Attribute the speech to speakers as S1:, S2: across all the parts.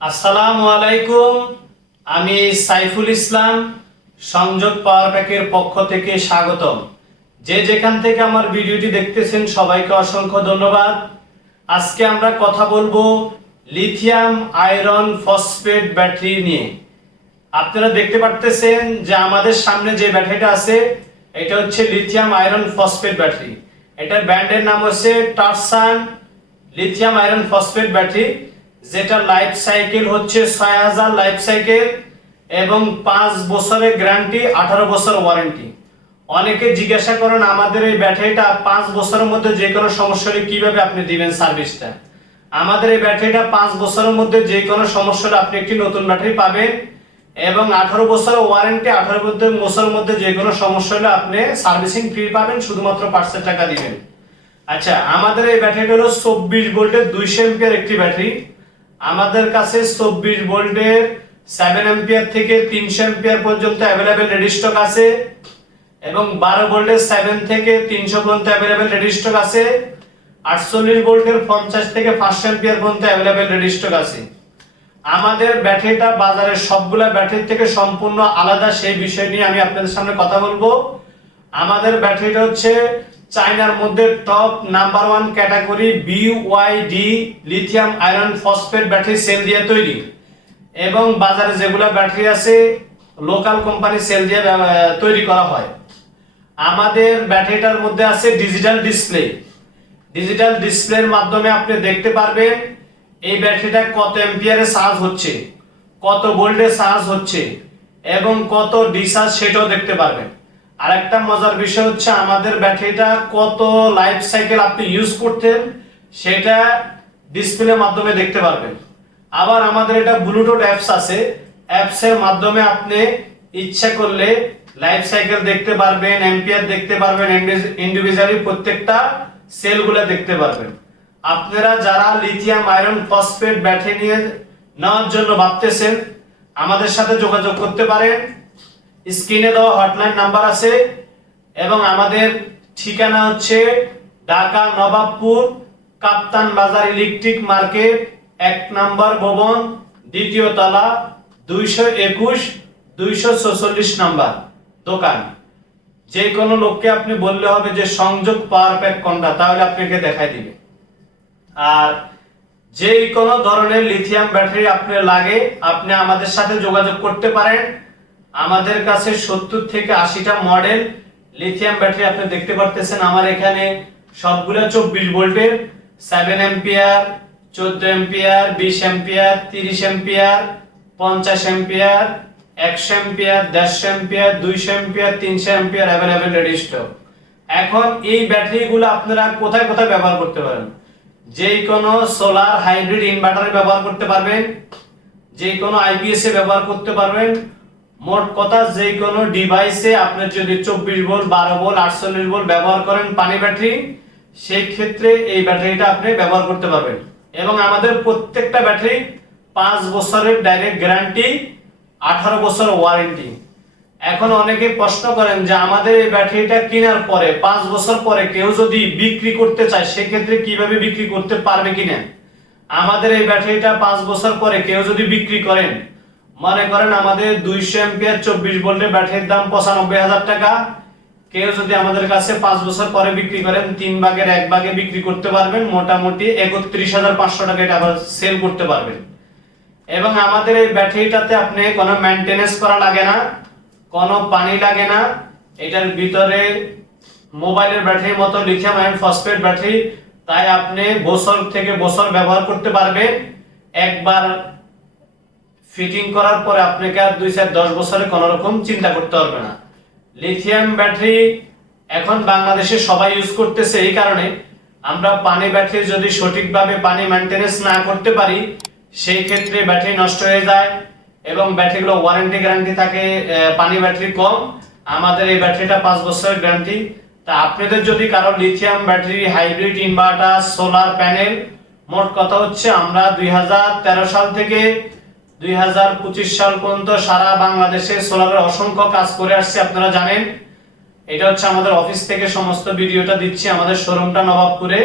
S1: আসসালামু আলাইকুম। আমি সাইফুল ইসলাম, সংযোগ পাওয়ার প্যাকের পক্ষ থেকে স্বাগতম। যে যেখান থেকে আমার ভিডিওটি দেখতেছেন, সবাইকে অসংখ্য ধন্যবাদ। আজকে আমরা কথা বলব লিথিয়াম আয়রন ফসফেট ব্যাটারি নিয়ে। আপনারা দেখতে পারতেছেন যে আমাদের সামনে যে ব্যাটারিটা আছে, এটা হচ্ছে লিথিয়াম আয়রন ফসফেট ব্যাটারি। এটার ব্র্যান্ডের নাম হচ্ছে টারসান লিথিয়াম আয়রন ফসফেট ব্যাটারি। যেটা লাইফ সাইকেল হচ্ছে ছয় হাজার লাইফ সাইকেল এবং পাঁচ বছরের গ্যারান্টি আঠারো বছর ওয়ারেন্টি অনেকে জিজ্ঞাসা করেন, আমাদের এই ব্যাটারিটা পাঁচ বছরের মধ্যে যে কোনো সমস্যা হলে কীভাবে আপনি দিবেন সার্ভিসটা আমাদের এই ব্যাটারিটা পাঁচ বছরের মধ্যে যে কোনো সমস্যা আপনি একটি নতুন ব্যাটারি পাবেন এবং আঠারো বছরের ওয়ারেন্টি আঠারো বছরের মধ্যে যে কোনো সমস্যা হলে আপনি সার্ভিসিং ফ্রি পাবেন, শুধুমাত্র পাঁচশো টাকা দিবেন। আচ্ছা আমাদের এই ব্যাটারিটা হলো চব্বিশ ভোল্টের দুইশো এম্পিয়ার একটি ব্যাটারি আমাদের কাছে চব্বিশ ভোল্টের সেভেন এম্পিয়ার থেকে তিনশো এম্পিয়ার পর্যন্ত অ্যাভেলেবেল রেডি স্টক আছে এবং বারো ভোল্টের সেভেন থেকে তিনশো পর্যন্ত অ্যাভেলেবেল রেডি স্টক আছে। আটচল্লিশ ভোল্টের পঞ্চাশ থেকে পাঁচশো এম্পিয়ার পর্যন্ত অ্যাভেলেবেল রেডি স্টক আছে। আমাদের ব্যাটারিটা বাজারের সবগুলা ব্যাটারি থেকে সম্পূর্ণ আলাদা, সেই বিষয় নিয়ে আমি আপনাদের সামনে কথা বলব। আমাদের ব্যাটারিটা হচ্ছে চায়নার মধ্যে top number one category BYD lithium iron phosphate battery cell দিয়ে তৈরি। এবং বাজারে যেগুলা ব্যাটারি আছে লোকাল কোম্পানি সেল দিয়ে তৈরি করা হয়। আমাদের ব্যাটারিটার মধ্যে আছে ডিজিটাল ডিসপ্লে ডিজিটাল ডিসপ্লের মাধ্যমে আপনি দেখতে পারবেন এই ব্যাটারিটা কত এম্পিয়ারে চার্জ হচ্ছে, কত ভোল্টে চার্জ হচ্ছে, এবং কত ডিসচার্জ সেটাও দেখতে পারবেন। আর একটা মজার বিষয় হচ্ছে আমাদের ব্যাটারিটা কত লাইফ সাইকেল আপনি ইউজ করতেন, সেটা ডিসপ্লের মাধ্যমে দেখতে পারবেন। আবার আমাদের এটা ব্লুটুথ অ্যাপস আছে। অ্যাপসের মাধ্যমে আপনি ইচ্ছা করলে লাইফ সাইকেল দেখতে পারবেন এম্পিয়ার দেখতে পারবেন ইন্ডিভিজুয়ালি প্রত্যেকটা সেলগুলো দেখতে পারবেন। আপনারা যারা লিথিয়াম আয়রন ফসফেট ব্যাটারি নিয়ে নেওয়ার জন্য ভাবতেছেন, আমাদের সাথে যোগাযোগ করতে পারেন। স্ক্রিনে দেওয়া হটলাইন নাম্বার আছে এবং আমাদের ঠিকানা হচ্ছে ঢাকা নবাবপুর কাপ্তান বাজার ইলেকট্রিক মার্কেট, এক নম্বর ভবন, দ্বিতীয় তলা, দুইশো একুশ, দুইশো ছচল্লিশ নাম্বার দোকান। যে কোনো লোককে আপনি বললে হবে যে সংযোগ পাওয়ার প্যাক কোনটা, তাহলে আপনাকে দেখাই দিবে। আর যে কোনো ধরনের লিথিয়াম ব্যাটারি আপনার লাগে, আপনি আমাদের সাথে যোগাযোগ করতে পারেন। আমাদের কাছে সত্তর থেকে আশিটা মডেল লিথিয়াম ব্যাটারি আপনি দেখতে পারতেছেন। আমার এখানে সবগুলো চব্বিশ ভোল্টের সেভেন এম্পিয়ার চোদ্দ এম্পিয়ার বিশ এম্পিয়ার তিরিশ এম্পিয়ার পঞ্চাশ এম্পিয়ার একশো এম্পিয়ার দেড়শো এম্পিয়ার দুইশো এম্পিয়ার তিনশো এম্পিয়ার অ্যাভেলেবেল রেডি স্টক এখন এই ব্যাটারিগুলো আপনারা কোথায় কোথায় ব্যবহার করতে পারেন? যে কোনো সোলার হাইব্রিড ইনভার্টারে ব্যবহার করতে পারবেন, যে কোনো আইপিএস ব্যবহার করতে পারবেন মোট কথা যে কোনো ডিভাইসে আপনি যদি চব্বিশ ভোল্ট, বারো ভোল্ট, আটচল্লিশ ভোল্ট ব্যবহার করেন পানি ব্যাটারি, সেই ক্ষেত্রে এই ব্যাটারিটা আপনি ব্যবহার করতে পারবেন। এবং আমাদের প্রত্যেকটা ব্যাটারি পাঁচ বছরের ডাইরেক্ট গ্যারান্টি আঠারো বছর ওয়ারেন্টি এখন অনেকে প্রশ্ন করেন যে আমাদের এই ব্যাটারিটা কেনার পরে, পাঁচ বছর পরে কেউ যদি বিক্রি করতে চায়, সেক্ষেত্রে কীভাবে বিক্রি করতে পারবে কিনা? আমাদের এই ব্যাটারিটা পাঁচ বছর পরে কেউ যদি বিক্রি করেন মনে করেন আমাদের দুইশো এম্পিয়ার চব্বিশ ভোল্টের ব্যাটারির দাম পঁচানব্বই হাজার টাকা। কেউ যদি আমাদের কাছে পাঁচ বছর পরে বিক্রি করেন, তিন ভাগের এক ভাগে বিক্রি করতে পারবেন, মোটামুটি একত্রিশ হাজার পাঁচশো টাকা এটা আবার সেল করতে পারবেন। এবং আমাদের এই ব্যাটারিটাতে আপনি কোনো মেনটেনেন্স করা লাগে না, কোনো পানি লাগে না। এটার ভিতরে মোবাইলের ব্যাটারির মতো লিথিয়াম আয়রন ফসফেট ব্যাটারি। তাই আপনি বছর থেকে বছর ব্যবহার করতে পারবেন। একবার ফিটিং করার পরে আপনাকে আর দুই চার দশ বছরে কোনো রকম চিন্তা করতে হবে না। লিথিয়াম ব্যাটারি এখন বাংলাদেশে সবাই ইউজ করতেছে এই কারণে আমরা পানি ব্যাটারি যদি সঠিকভাবে পানি মেনটেনেন্স না করতে পারি, সেই ক্ষেত্রে ব্যাটারি নষ্ট হয়ে যায় এবং ব্যাটারিগুলো ওয়ারেন্টি গ্যারান্টি থাকে পানি ব্যাটারি কম। আমাদের এই ব্যাটারিটা পাঁচ বছরের গ্যারান্টি তা আপনাদের যদি কারও lithium battery, hybrid inverter solar panel মোট কথা হচ্ছে আমরা দুই হাজার তেরো সাল থেকে দুই হাজার পঁচিশ সাল পর্যন্ত সারা বাংলাদেশে সোলারের অসংখ্য কাজ করে আসছে, আপনারা জানেন। এটা হচ্ছে আমাদের অফিস থেকে সমস্ত ভিডিওটা দিচ্ছি, আমাদের শোরুমটা নবাবপুরে।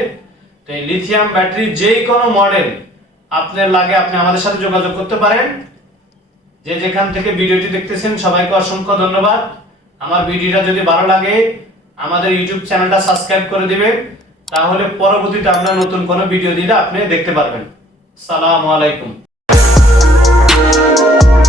S1: তো এই লিথিয়াম ব্যাটারি যেই কোনো মডেল আপনার লাগে, আপনি আমাদের সাথে যোগাযোগ করতে পারেন। যে যেখান থেকে ভিডিওটি দেখতেছেন, সবাইকে অসংখ্য ধন্যবাদ। আমার ভিডিওটা যদি ভালো লাগে, আমাদের ইউটিউব চ্যানেলটা সাবস্ক্রাইব করে দিবেন। তাহলে পরবর্তীতে আমরা নতুন কোনো ভিডিও দিলে আপনি দেখতে পারবেন। সালামু আলাইকুম। Thank you.